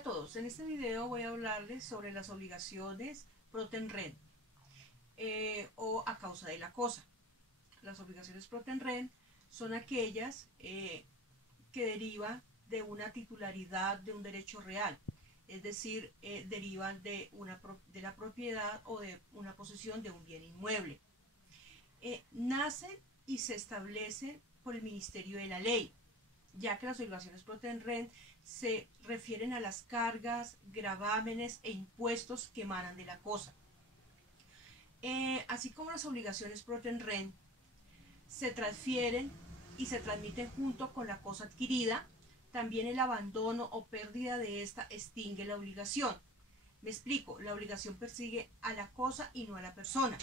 a todos, en este video voy a hablarles sobre las obligaciones pro ten rem o a causa de la cosa. Las obligaciones pro ten rem son aquellas que derivan de una titularidad de un derecho real, es decir, derivan de la propiedad o de una posesión de un bien inmueble. Nacen y se establecen por el Ministerio de la Ley, ya que las obligaciones pro ten rem se refieren a las cargas, gravámenes e impuestos que emanan de la cosa. Así como las obligaciones pro ten rem se transfieren y se transmiten junto con la cosa adquirida, también el abandono o pérdida de esta extingue la obligación. Me explico, la obligación persigue a la cosa y no a la persona.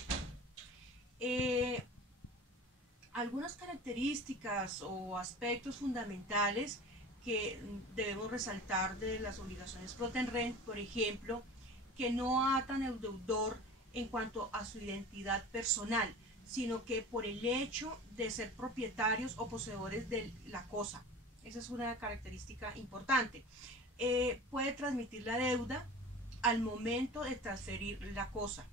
Algunas características o aspectos fundamentales que debemos resaltar de las obligaciones pro ten rem, por ejemplo, que no atan al deudor en cuanto a su identidad personal, sino que por el hecho de ser propietarios o poseedores de la cosa. Esa es una característica importante. Puede transmitir la deuda al momento de transferir la cosa.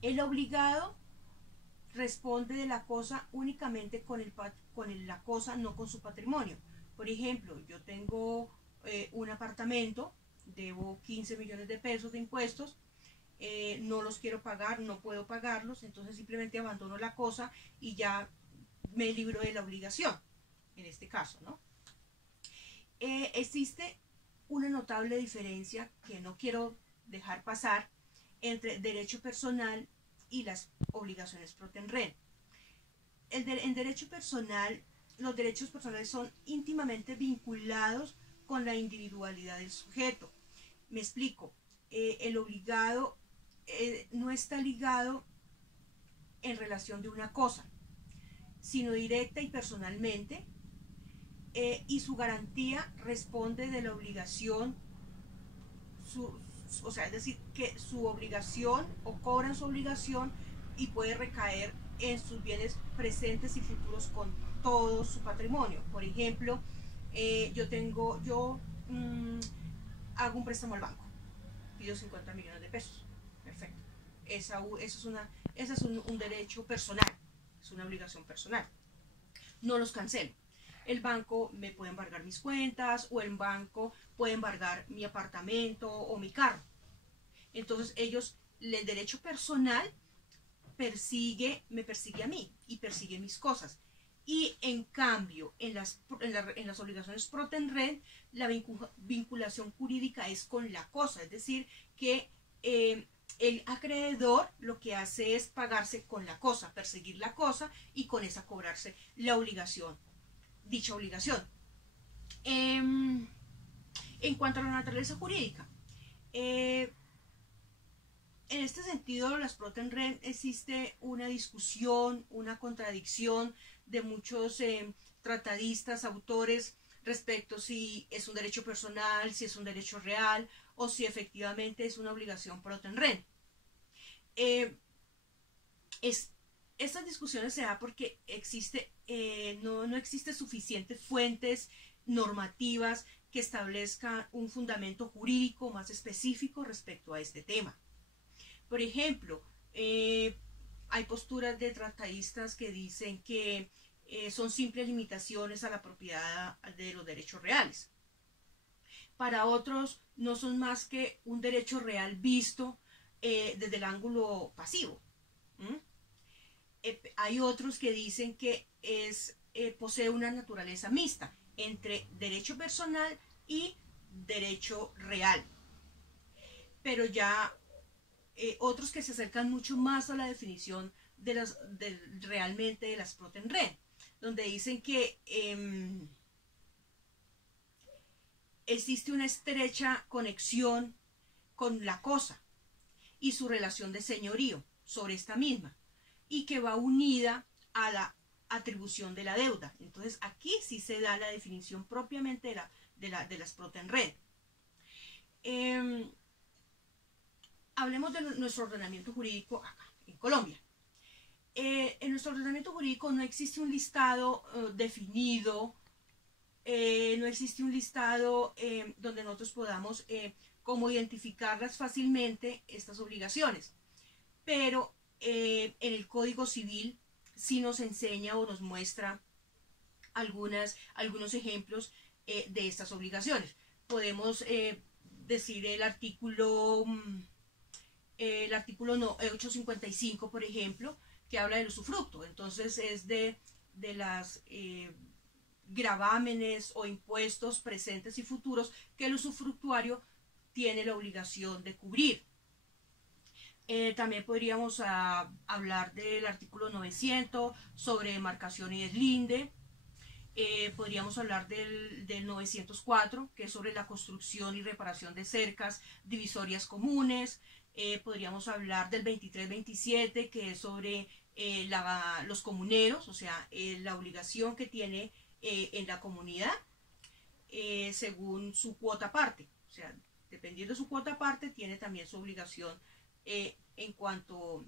El obligado responde de la cosa únicamente con la cosa, no con su patrimonio. Por ejemplo, yo tengo un apartamento, debo 15 millones de pesos de impuestos, no los quiero pagar, no puedo pagarlos, entonces simplemente abandono la cosa y ya me libro de la obligación, en este caso, ¿no? Existe una notable diferencia que no quiero dejar pasar entre derecho personal y las obligaciones pro ten rem. En derecho personal, los derechos personales son íntimamente vinculados con la individualidad del sujeto. Me explico, el obligado no está ligado en relación de una cosa, sino directa y personalmente, y su garantía responde de la obligación, o sea, es decir, que su obligación o cobran su obligación y puede recaer en sus bienes presentes y futuros con todo su patrimonio. Por ejemplo, yo hago un préstamo al banco, pido 50 millones de pesos, perfecto. Ese es un derecho personal, es una obligación personal. No los cancelo. El banco me puede embargar mis cuentas o el banco puede embargar mi apartamento o mi carro. Entonces el derecho personal me persigue a mí y persigue mis cosas. Y en cambio, en las obligaciones pro ten rem, la vinculación jurídica es con la cosa, es decir, que el acreedor lo que hace es pagarse con la cosa, perseguir la cosa y con esa cobrarse la obligación, dicha obligación. En cuanto a la naturaleza jurídica, en este sentido, las pro ten rem existe una discusión, una contradicción de muchos tratadistas, autores, respecto si es un derecho personal, si es un derecho real o si efectivamente es una obligación pro ten rem. Estas discusiones se dan porque no existe suficientes fuentes normativas que establezcan un fundamento jurídico más específico respecto a este tema. Por ejemplo, hay posturas de tratadistas que dicen que son simples limitaciones a la propiedad de los derechos reales. Para otros no son más que un derecho real visto desde el ángulo pasivo. Hay otros que dicen que posee una naturaleza mixta entre derecho personal y derecho real. Pero ya otros que se acercan mucho más a la definición realmente de las pro ten rem, donde dicen que existe una estrecha conexión con la cosa y su relación de señorío sobre esta misma, y que va unida a la atribución de la deuda. Entonces aquí sí se da la definición propiamente de las pro ten rem. Hablemos de nuestro ordenamiento jurídico acá, en Colombia. En nuestro ordenamiento jurídico no existe un listado definido no existe un listado donde nosotros podamos como identificarlas fácilmente estas obligaciones, pero en el Código Civil sí nos enseña o nos muestra algunos ejemplos de estas obligaciones. Podemos decir el artículo 855, por ejemplo, que habla del usufructo. Entonces es de las gravámenes o impuestos presentes y futuros que el usufructuario tiene la obligación de cubrir. También podríamos hablar del artículo 900 sobre demarcación y deslinde. Podríamos hablar del 904, que es sobre la construcción y reparación de cercas divisorias comunes. Podríamos hablar del 2327, que es sobre los comuneros, o sea, la obligación que tiene en la comunidad según su cuota parte. O sea, dependiendo de su cuota parte, tiene también su obligación en cuanto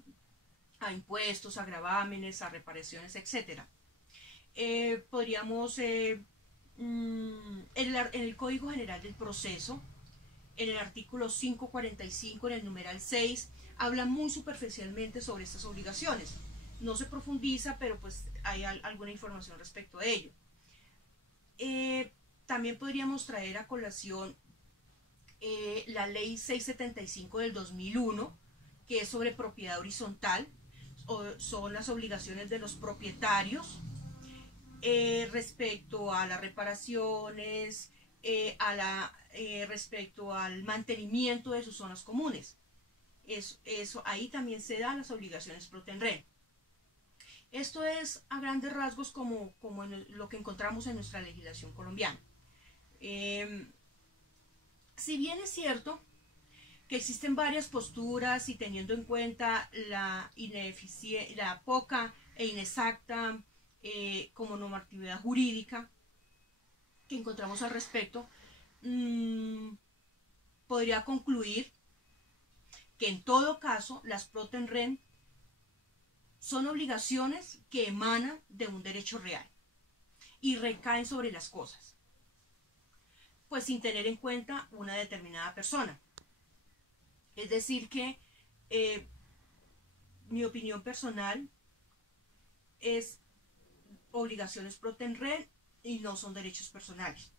a impuestos, a gravámenes, a reparaciones, etcétera. Podríamos, en el Código General del Proceso, en el artículo 545, en el numeral 6, habla muy superficialmente sobre estas obligaciones. No se profundiza, pero pues hay alguna información respecto a ello. También podríamos traer a colación la ley 675 del 2001, que es sobre propiedad horizontal, son las obligaciones de los propietarios respecto a las reparaciones, respecto al mantenimiento de sus zonas comunes. Eso ahí también se dan las obligaciones pro tenere. Esto es a grandes rasgos como lo que encontramos en nuestra legislación colombiana. Si bien es cierto que existen varias posturas y teniendo en cuenta la poca e inexacta como normatividad jurídica que encontramos al respecto, podría concluir que en todo caso las pro tenere son obligaciones que emanan de un derecho real y recaen sobre las cosas, pues sin tener en cuenta una determinada persona. Es decir que mi opinión personal es obligaciones pro tenere y no son derechos personales.